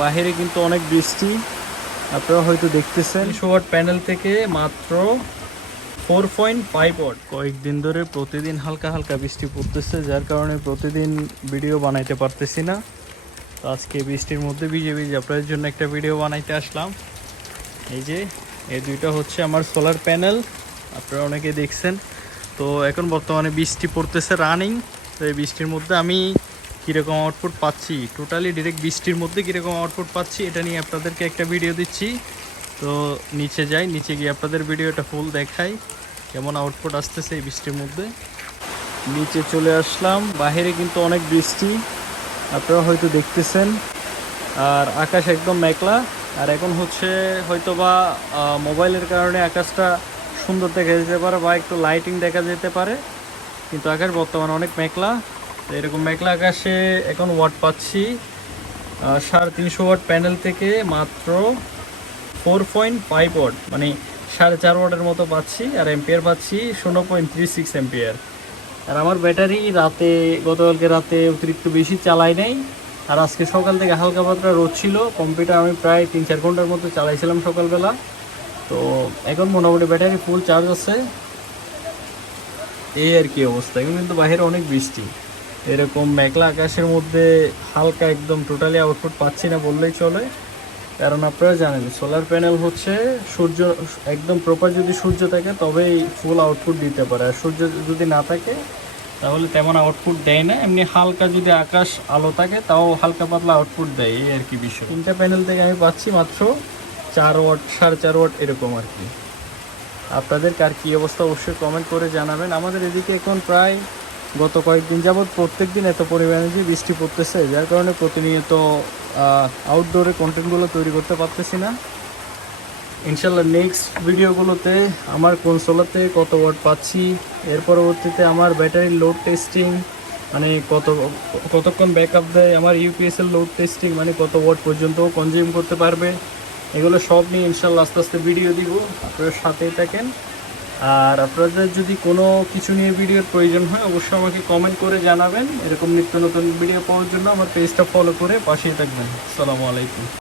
বাইরে কিন্তু অনেক বৃষ্টি, আপনারা হয়তো দেখতেছেন। 100 ওয়াট প্যানেল থেকে মাত্র 4.5 ওয়াট। কয়েকদিন ধরে প্রতিদিন হালকা হালকা বৃষ্টি পড়তেছে, যার কারণে প্রতিদিন ভিডিও বানাইতে পারতেছি না। তো আজকে বৃষ্টির মধ্যে ভিজে ভিজে আপনাদের জন্য একটা ভিডিও বানাইতে আসলাম। এই যে এই দুইটা হচ্ছে আমার সোলার প্যানেল, আপনারা অনেকে দেখছেন। তো এখন বর্তমানে বৃষ্টি পড়তেছে রানিং। তো এই বৃষ্টির মধ্যে আমি কীরকম আউটপুট পাচ্ছি, টোটালি ডিরেক্ট বৃষ্টির মধ্যে কীরকম আউটপুট পাচ্ছি এটা নিয়ে আপনাদেরকে একটা ভিডিও দিচ্ছি। তো নিচে যাই, নিচে গিয়ে আপনাদের ভিডিওটা ফুল দেখাই কেমন আউটপুট আসতেছে এই বৃষ্টির মধ্যে। নিচে চলে আসলাম, বাইরে কিন্তু অনেক বৃষ্টি, আপনারা হয়তো দেখতেছেন। আর আকাশ একদম মেঘলা। আর এখন হচ্ছে হয়তো বা মোবাইলের কারণে আকাশটা সুন্দর দেখা যেতে পারে বা একটু লাইটিং দেখা যেতে পারে, কিন্তু আকাশ বর্তমানে অনেক মেঘলা। তো এরকম মেঘলা আকাশে এখন ওয়াট পাচ্ছি 350 ওয়াট প্যানেল থেকে মাত্র 4.5 ওয়াট, মানে 4.5 ওয়াটের মতো পাচ্ছি। আর এম্পিয়ার পাচ্ছি 0.36 এম্পিয়ার। আর আমার ব্যাটারি গতকালকে রাতে অতিরিক্ত বেশি চালাই নাই। আর আজকে সকাল থেকে হালকা পাতলা রোদ ছিল, কম্পিউটার আমি প্রায় 3-4 ঘন্টার মতো চালাইছিলাম সকালবেলা। তো এখন মোটামুটি ব্যাটারি ফুল চার্জ আছে, এই আর কি অবস্থা। এখন কিন্তু বাইরে অনেক বৃষ্টি, এরকম মেঘলা আকাশের মধ্যে হালকা একদম টোটালি আউটপুট পাচ্ছি না বললেই চলে। কারণ আপনারা জানেন সোলার প্যানেল হচ্ছে সূর্য একদম প্রপার যদি সূর্য থাকে তবেই ফুল আউটপুট দিতে পারে, আর সূর্য যদি না থাকে তাহলে তেমন আউটপুট দেয় না। এমনি হালকা যদি আকাশ আলো থাকে তাও হালকা পাতলা আউটপুট দেয়, এই আর কি বিষয়। 3টা প্যানেল থেকে আমি পাচ্ছি মাত্র 4 ওয়াট 4.5 ওয়াট এরকম আর কি। আপনাদের কার কী অবস্থা অবশ্যই কমেন্ট করে জানাবেন। আমাদের এদিকে এখন প্রায় গত কয়েকদিন যাবৎ প্রত্যেক দিন এত পরিমাণে যে বৃষ্টি পড়তেছে, যার কারণে প্রতিনিয়ত আউটডোরে কন্টেন্টগুলো তৈরি করতে পারতেছি না। ইনশাল্লাহ নেক্সট ভিডিওগুলোতে আমার কোন সোলারতে কত ওয়াট পাচ্ছি, এর পরবর্তীতে আমার ব্যাটারির লোড টেস্টিং, মানে কতক্ষণ ব্যাকআপ দেয়, আমার ইউপিএসের লোড টেস্টিং, মানে কত ওয়াট পর্যন্ত কনজিউম করতে পারবে, এগুলো সব নিয়ে ইনশাল্লাহ আস্তে আস্তে ভিডিও দিব, আপনারা সাথেই থাকেন। আর আপনাদের যদি কোনো কিছু নিয়ে ভিডিওর প্রয়োজন হয় অবশ্যই আমাকে কমেন্ট করে জানাবেন। এরকম নিত্য নতুন ভিডিও পাওয়ার জন্য আমার পেজটা ফলো করে পাশেই থাকবেন। আসসালামু আলাইকুম।